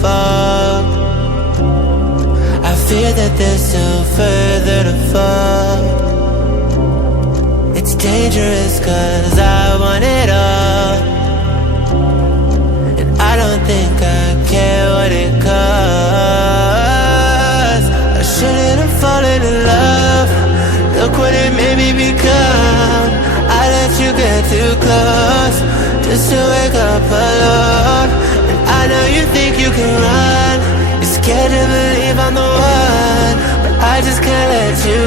fog. I fear that there's still further to fall. It's dangerous cause I want it all, and I don't think I care what it costs. I shouldn't have fallen in love. Look what it made me become. I let you get too close just to wake up alone. And I know you think you can run. You're scared to believe I'm the one, but I just can't let you